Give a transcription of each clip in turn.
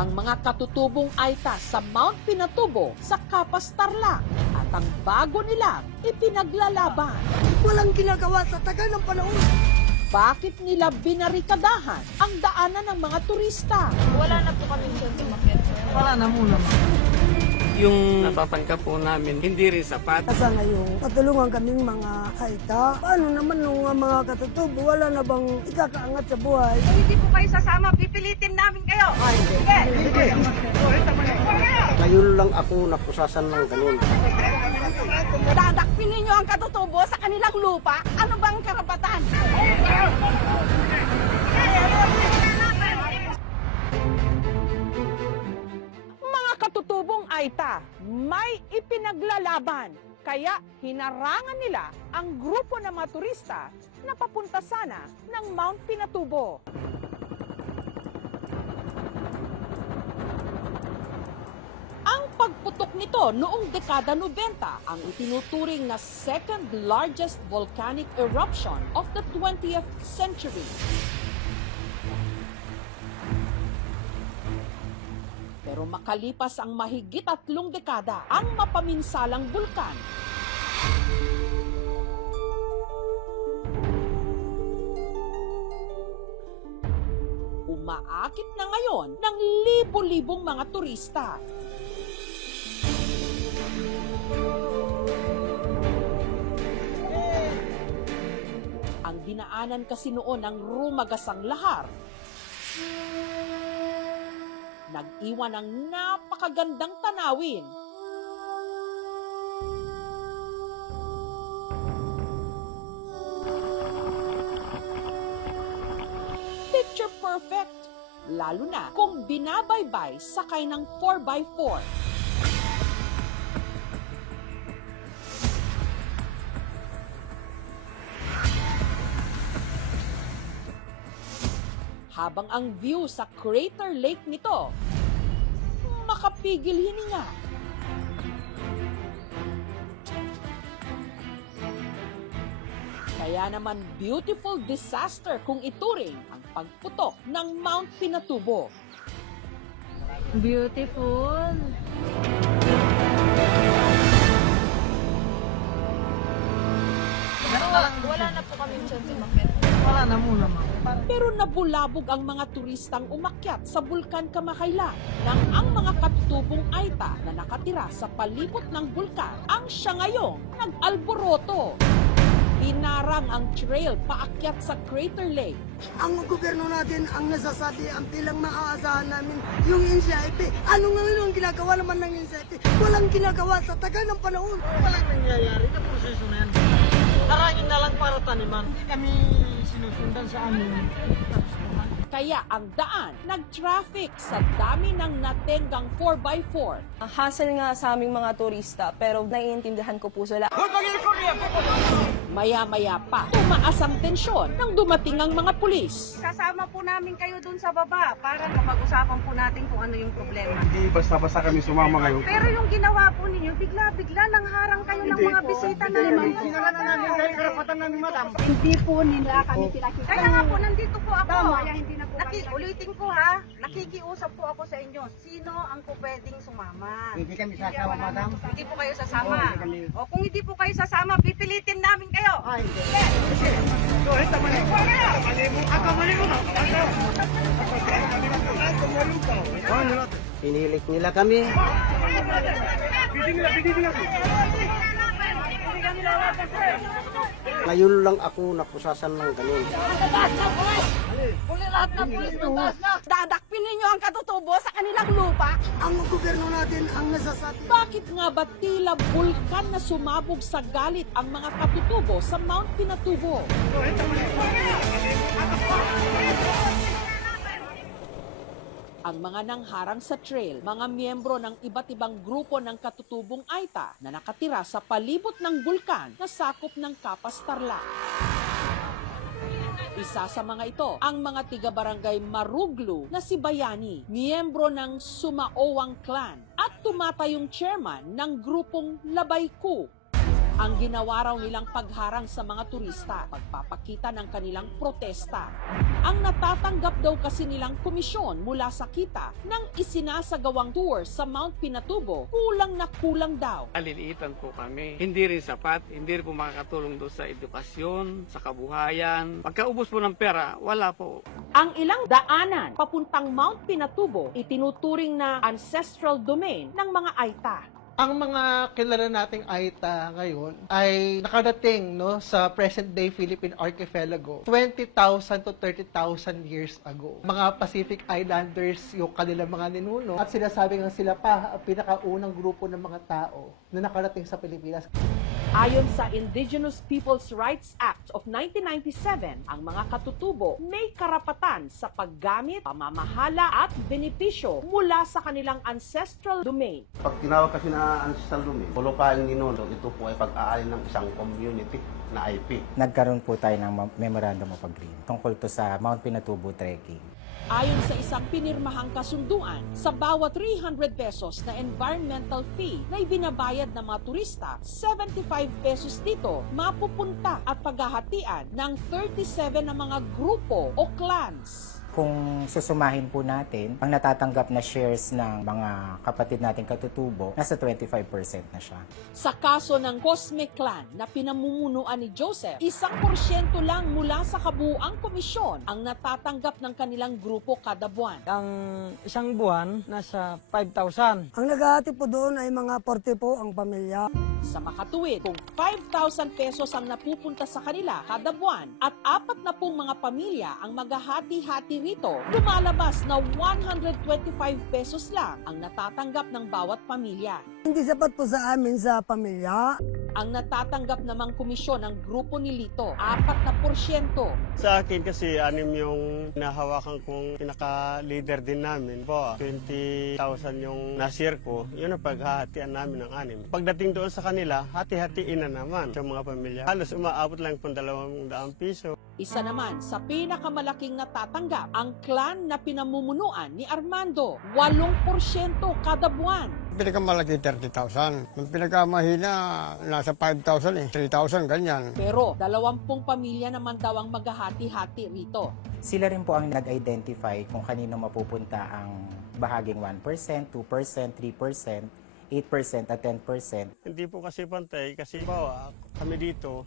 ang mga katutubong Aita sa Mount Pinatubo sa Capas Tarlac at ang bago nilang ipinaglalaban. Walang ginagawa sa tagal ng panahon. Bakit nila binarikadahan ang daanan ng mga turista? Wala na po kami dyan sa market. Wala na muna. Yung napapanggap po namin, hindi rin sapat. Sa ngayon, patulungan kaming mga Aita. Paano naman nung mga katutubo, wala na bang ikakaangat sa buhay? Kung hindi po kayo sasama, pipilitin namin kayo. Sige! Ngayon lang ako napusasan ng ganun. Dadakpin ninyo ang katutubo sa kanilang lupa? Ano bang karapatan? Mga katutubong Aita, may ipinaglalaban. Kaya hinarangan nila ang grupo ng mga turista na papunta sana ng Mount Pinatubo. Ang pagputok nito noong dekada 90 ang itinuturing na second largest volcanic eruption of the 20th century. Pero makalipas ang mahigit 3 dekada, ang mapaminsalang bulkan umaakit na ngayon ng libo-libong mga turista. Ang dinaanan kasi noon ng rumagasang lahar, nag-iwan ng napakagandang tanawin. Picture perfect, lalo na kung binabaybay sakay ng 4x4. Habang ang view sa Crater Lake nito, makapigil hininga. Kaya naman beautiful disaster kung ituring ang pagputok ng Mount Pinatubo. Beautiful. Wala na po kami dyan sa market. Wala na muna, ma'am. Pero nabulabog ang mga turistang umakyat sa Bulkan Kamakaylan nang ang mga katutubong Aita na nakatira sa palibot ng bulkan ang siya ngayong nag-alboroto. Hinarang ang trail paakyat sa Crater Lake. Ang gobyerno natin ang nasasabi ang tilang maaasahan namin yung NCIP. Ano ngayon ang ginagawa naman ng NCIP? Walang ginagawa sa tagal ng panahon. Walang nangyayari na proseso na yan. Harangin na lang para taniman. Hindi kami sinusundan sa amin. Kaya ang daan, nag-traffic sa dami ng natenggang 4x4. Hassle nga sa aming mga turista, pero naiintindihan ko po sila. Maya-maya pa, tumaas ang tensyon nang dumating ang mga pulis. Sasama po namin kayo dun sa baba para kapag-usapan po natin kung ano yung problema. Hindi basta-basta kami sumama ngayon. Pero yung ginawa po ninyo, bigla-bigla nang harang kayo ng mga bisita namin. Karapatan namin, madam. Hindi po nila kami pinakita. Kaya nga po, nandito po ako. Kaya hindi na po ulitin ko ha, nakikiusap po ako sa inyo. Sino ang po pwedeng sumama? Hindi kami sasama, madam. Hindi po kayo sasama. Oo, hindi kami. O kung hindi po kayo sasama, pipilitin namin kayo. Ay, hindi. Pinilit nila kami. Ngayon lang ako napusasan ng ganun. Dadakpin ninyo ang katutubo sa kanilang lupa. Ang gobyerno natin ang nasasabi. Bakit nga ba tila bulkan na sumabog sa galit ang mga katutubo sa Mount Pinatubo? Ang mga nangharang sa trail, mga miyembro ng iba't ibang grupo ng katutubong Aita na nakatira sa palibot ng bulkan na sakop ng Capas Tarlac. Isa sa mga ito, ang mga tiga-barangay Maruglu na si Bayani, miyembro ng Sumaowang Clan at tumatayong chairman ng grupong Labayku. Ang ginawa raw nilang pagharang sa mga turista, pagpapakita ng kanilang protesta. Ang natatanggap daw kasi nilang komisyon mula sa kita ng isinasagawang tour sa Mount Pinatubo, kulang na kulang daw. Aliliitan po kami. Hindi rin sapat, hindi rin po makakatulong doon sa edukasyon, sa kabuhayan. Pagkaubos po ng pera, wala po. Ang ilang daanan papuntang Mount Pinatubo itinuturing na ancestral domain ng mga Aita. Ang mga kilala nating Aita ngayon ay nakadating sa present-day Philippine Archipelago 20,000 to 30,000 years ago. Mga Pacific Islanders yung kanilang mga ninuno at sinasabi nga sila pa ang pinakaunang grupo ng mga tao na nakarating sa Pilipinas. Ayon sa Indigenous Peoples' Rights Act of 1997, ang mga katutubo may karapatan sa paggamit, pamamahala at benepisyo mula sa kanilang ancestral domain. Pag tinawag kasi na ancestral domain, Polokaing Ninuno, ito po ay pag-aali ng isang community na IP. Nagkaroon po tayo ng Memorandum of Agreement tungkol to sa Mount Pinatubo trekking. Ayon sa isang pinirmahang kasunduan, sa bawat 300 pesos na environmental fee na ibinabayad ng mga turista, 75 pesos dito mapupunta at paghahatian ng 37 na mga grupo o clans. Kung susumahin po natin, ang natatanggap na shares ng mga kapatid nating katutubo, nasa 25% na siya. Sa kaso ng Cosme Clan na pinamumunuan ni Joseph, 1% lang mula sa kabuuang komisyon ang natatanggap ng kanilang grupo kada buwan. Ang isang buwan, nasa 5,000. Ang naghahati po doon ay mga 40 po ang pamilya. Sa makatuwid, kung 5,000 pesos ang napupunta sa kanila kada buwan at 40 mga pamilya ang maghahati-hati rito, lumalabas na 125 pesos lang ang natatanggap ng bawat pamilya. Hindi sapat po sa amin sa pamilya. Ang natatanggap namang komisyon ng grupo ni Lito, 4%. Sa akin kasi, 6 yung nahawakan kong pinaka-leader din namin. 20,000 yung nasir ko, yun ang paghahatian namin ng 6. Pagdating doon sa kanila, hati-hatiin na naman sa mga pamilya. Halos umaabot lang po 200 piso. Isa naman sa pinakamalaking natatanggap, ang clan na pinamumunuan ni Armando, 8% kada buwan. Pinakamalaki 30,000. Yung pinakamahina, nasa 5,000 3,000 ganyan. Pero 20 pamilya naman daw ang maghahati-hati rito. Sila rin po ang nag-identify kung kanino mapupunta ang bahaging 1%, 2%, 3%, 8% at 10%. Hindi po kasi pantay kasi kami dito,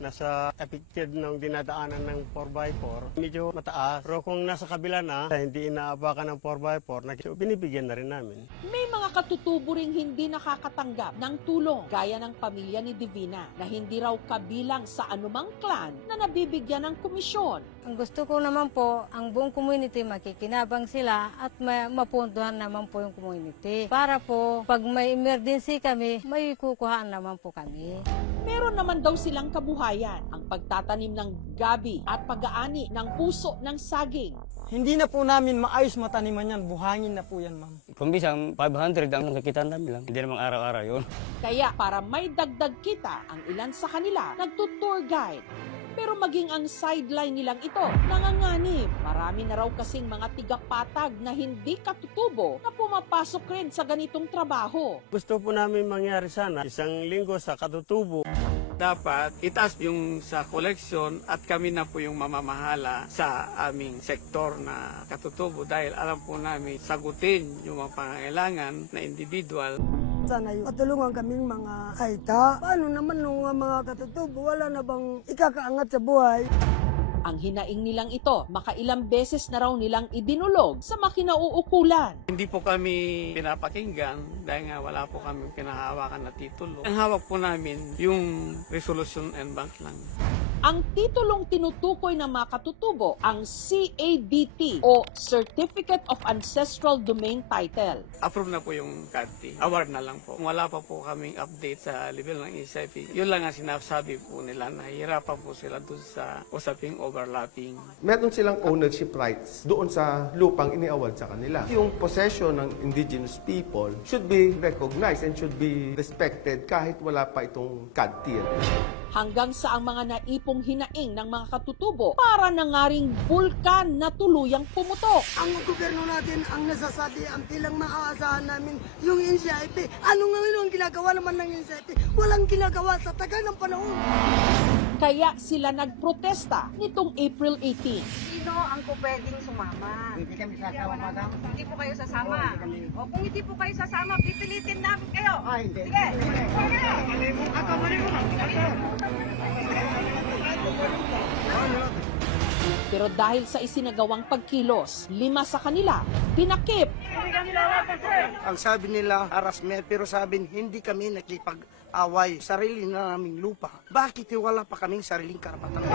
nasa affected ng dinadaanan ng 4x4, medyo mataas. Pero kung nasa kabila na, hindi inaabakan ng 4x4, binibigyan na rin namin. May mga katutubo ring hindi nakakatanggap ng tulong, gaya ng pamilya ni Divina, na hindi raw kabilang sa anumang clan na nabibigyan ng komisyon. Ang gusto ko naman po, ang buong community makikinabang sila at mapuntuhan naman po yung community. Para po, pag may emergency kami, may kukuhaan naman po kami. Meron naman daw silang kabuhayan, ang pagtatanim ng gabi at pag-aani ng puso ng saging. Hindi na po namin maayos mataniman yan, buhangin na po yan, ma'am. Kung bisang 500 ang nakikita namin lang, hindi namang araw-araw yun. Kaya para may dagdag kita, ang ilan sa kanila nagtutour guide. Pero maging ang sideline nilang ito, nanganganib. Marami na raw kasing mga tigapatag na hindi katutubo na pumapasok rin sa ganitong trabaho. Gusto po namin mangyari sana, 1 linggo sa katutubo. Dapat itaas yung sa koleksyon at kami na po yung mamamahala sa aming sektor na katutubo dahil alam po namin sagutin yung mga pangangailangan na individual. Sana yun. Patulungan kaming mga Aita. Paano naman nung mga katutubo, wala na bang ikakaangat sa buhay? Ang hinaing nilang ito, makailang beses na raw nilang idinulog sa makinauukulan. Hindi po kami pinapakinggan dahil nga wala po kami pinahawakan na titulo. Ang hawak po namin yung resolution and bank lang. Ang titulong tinutukoy ng mga katutubo, ang CADT o Certificate of Ancestral Domain Title. Approve na po yung CADT. Award na lang po. Wala pa po kaming update sa level ng SIP. Yun lang ang sinasabi po nila. Nahihirapan po sila doon sa usaping overlapping. Meron silang ownership rights doon sa lupang ini-award sa kanila. Yung possession ng indigenous people should be recognized and should be respected kahit wala pa itong CADT. hanggang sa ang mga naipong hinaing ng mga katutubo para na nga ring bulkan na tuluyang pumutok. Ang gobyerno natin ang nasasabi ang tilang maaasahan namin yung NCIP. Ano ngayon ang ginagawa naman ng NCIP? Walang ginagawa sa tagal ng panahon. Kaya sila nagprotesta nitong April 18. Sino ang pwedeng sumama? Hindi kami sasama, madam. Hindi po kayo sasama. O kung hindi po kayo sasama, pipilitin namin kayo. Hindi. Sige. Pero dahil sa isinagawang pagkilos, 5 sa kanila pinakip. Ang sabi nila, harassment, pero sabi hindi kami nakipag-away. Sarili na naming lupa. Bakit wala pa kaming sariling karapatan?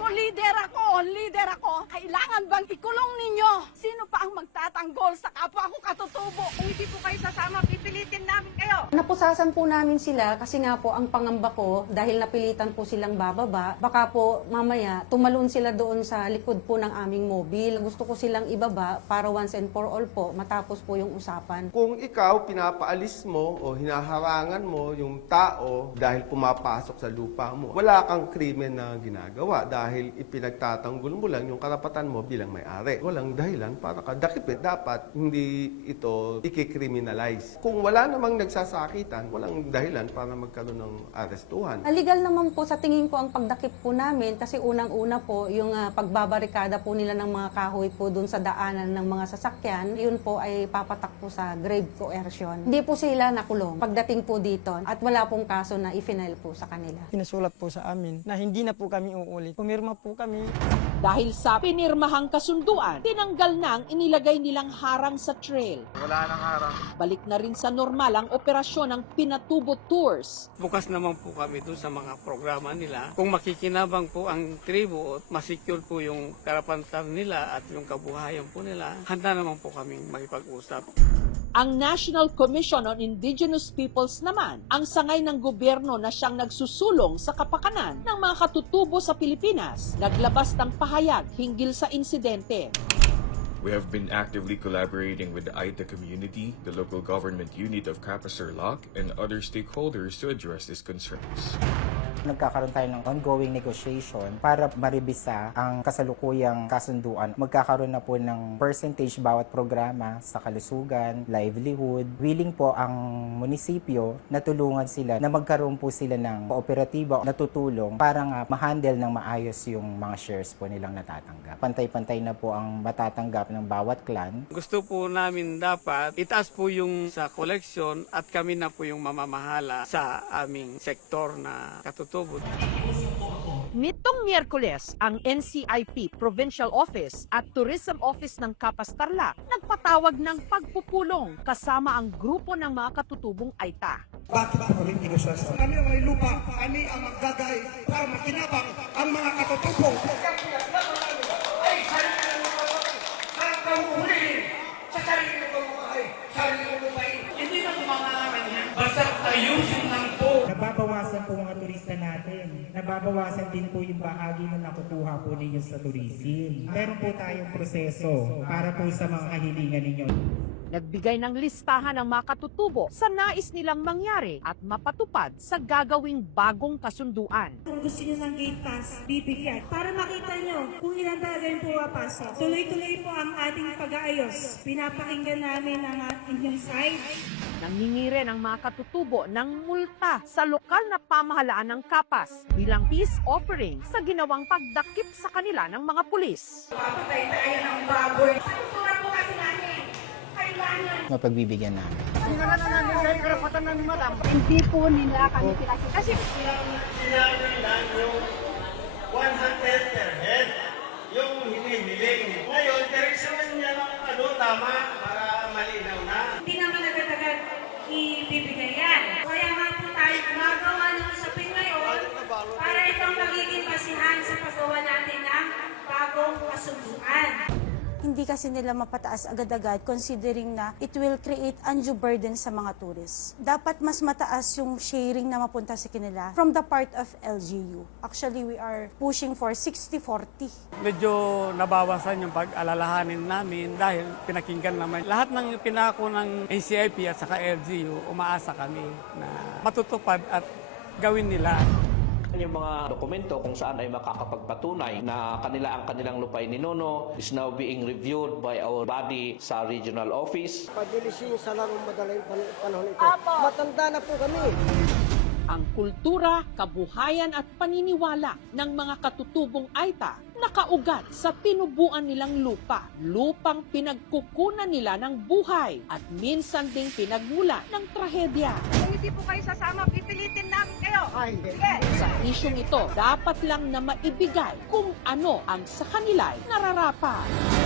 Kung lider ako, kailangan bang ikulong ninyo? Sino pa ang magtatanggol sa kapwa ko katutubo? Kung hindi po kayo sasama, pipilitin namin kayo. Napusasan po namin sila kasi nga po ang pangamba ko dahil napilitan po silang bababa, baka po mamaya tumalon sila doon sa likod po ng aming mobil. Gusto ko silang ibaba para once and for all po matapos po yung usapan. Kung ikaw pinapaalis mo o hinaharangan mo yung tao dahil pumapasok sa lupa mo, wala kang krimen na ginagawa dahil ipinagtatanggol mo lang yung karapatan mo bilang may-ari. Walang dahilan para ka dakipin. Dapat hindi ito ikikriminalize. Kung wala namang nagsasakitan, walang dahilan para magkaroon ng arestuhan. Legal naman po sa tingin ko ang pagdakip po namin kasi unang-una po yung pagbabarikada po nila ng mga kahoy po dun sa daanan ng mga sasakyan, yun po ay papatak po sa grave coercion. Hindi po sila nakulong pagdating po dito at wala pong kaso na i-file po sa kanila. Pinasulat po sa amin na hindi na po kami uulit. Pumirma po kami. Dahil sa pinirmahang kasunduan, tinanggal na ang inilagay nilang harang sa trail. Wala nang harang. Balik na rin sa normal ang operasyon ng Pinatubo Tours. Bukas naman po kami doon sa mga programa nila. Kung makikinabang po ang tribo at masecure po yung karapatan nila at yung kabuhayan po nila, handa naman po kaming makipag-usap. Ang National Commission on Indigenous Peoples naman, ang sangay ng gobyerno na siyang nagsusulong sa kapakanan ng mga katutubo sa Pilipinas, naglabas ng pahayag hinggil sa insidente. We have been actively collaborating with the Aita community, the local government unit of Capistrloc, and other stakeholders to address these concerns. Nagkakaroon tayo ng ongoing negotiation para maribisa ang kasalukuyang kasunduan. Magkakaroon na po ng percentage bawat programa sa kalusugan, livelihood. Willing po ang munisipyo na tulungan sila na magkaroon po sila ng kooperatiba na tutulong para nga ma-handle ng maayos yung mga shares po nilang natatanggap. Pantay-pantay na po ang matatanggap ng bawat clan. Gusto po namin dapat itaas po yung sa collection at kami na po yung mamamahala sa aming sektor na katutubo. Nitong Miyerkules, ang NCIP Provincial Office at Tourism Office ng Capas Tarlac nagpatawag ng pagpupulong kasama ang grupo ng mga katutubong Aita. Bakit po kami negosasyon? Kami ang may lupa, kami ang maggagay para makinabang ang mga katutubong. Ay, sarili ng lupa ang kahuhulihin sa sarili ng pamumuhay, sarili ng lupain. Hindi na kumangaman yan. Basta ayusin lang po. Nababawasan po mga turista natin. Nababawasan din po yung bahagi na nakukuha po ninyo sa tourism. Meron po tayong proseso para po sa mga kahilingan ninyo. Nagbigay ng listahan ng mga katutubo sa nais nilang mangyari at mapatupad sa gagawing bagong kasunduan. Kung gusto nyo ng gate pass, bibigyan. Para makita nyo kung ilan talaga yung pumapasok. Tuloy-tuloy po ang ating pag-aayos. Pinapakinggan namin ang inyong side. Nangingire ng mga katutubo ng multa sa lokal na pamahalaan ng Capas bilang peace offering sa ginawang pagdakip sa kanila ng mga pulis. Papatay tayo ng baboy. Pagkutura po kasi namin. Kailangan. Mapagbibigyan namin. Hindi po nila kami pinakita. Kasi Sinanilan yung 100 per head, yung hinihiling. Ngayon, direksyonan niya ng tama para malinaw na. Hindi naman agad-agad ibibigay yan. Kaya nga po tayo gumagawa ng usapin ngayon para itong magiging basihan sa paggawa natin ng bagong kasunduan. Hindi kasi nila mapataas agad-agad considering na it will create undue burden sa mga tourists. Dapat mas mataas yung sharing na mapunta sa kanila from the part of LGU. Actually, we are pushing for 60-40. Medyo nabawasan yung pag-alalahanin namin dahil pinakinggan naman. Lahat ng pinako ng NCIP at saka LGU, umaasa kami na matutupad at gawin nila. Yung mga dokumento kung saan ay makakapagpatunay na ang kanilang lupain ni Nono is now being reviewed by our body sa regional office. Pabilisin sa larong madaling panahon ito. Matanda na po kami. Ang kultura, kabuhayan at paniniwala ng mga katutubong Aita nakaugat sa tinubuan nilang lupa. Lupang pinagkukunan nila ng buhay at minsan ding pinagmula ng trahedya. Kung hindi po kayo sasama, pipilitin namin kayo. Sige. Sa isyong ito, dapat lang na maibigay kung ano ang sa kanila'y nararapat.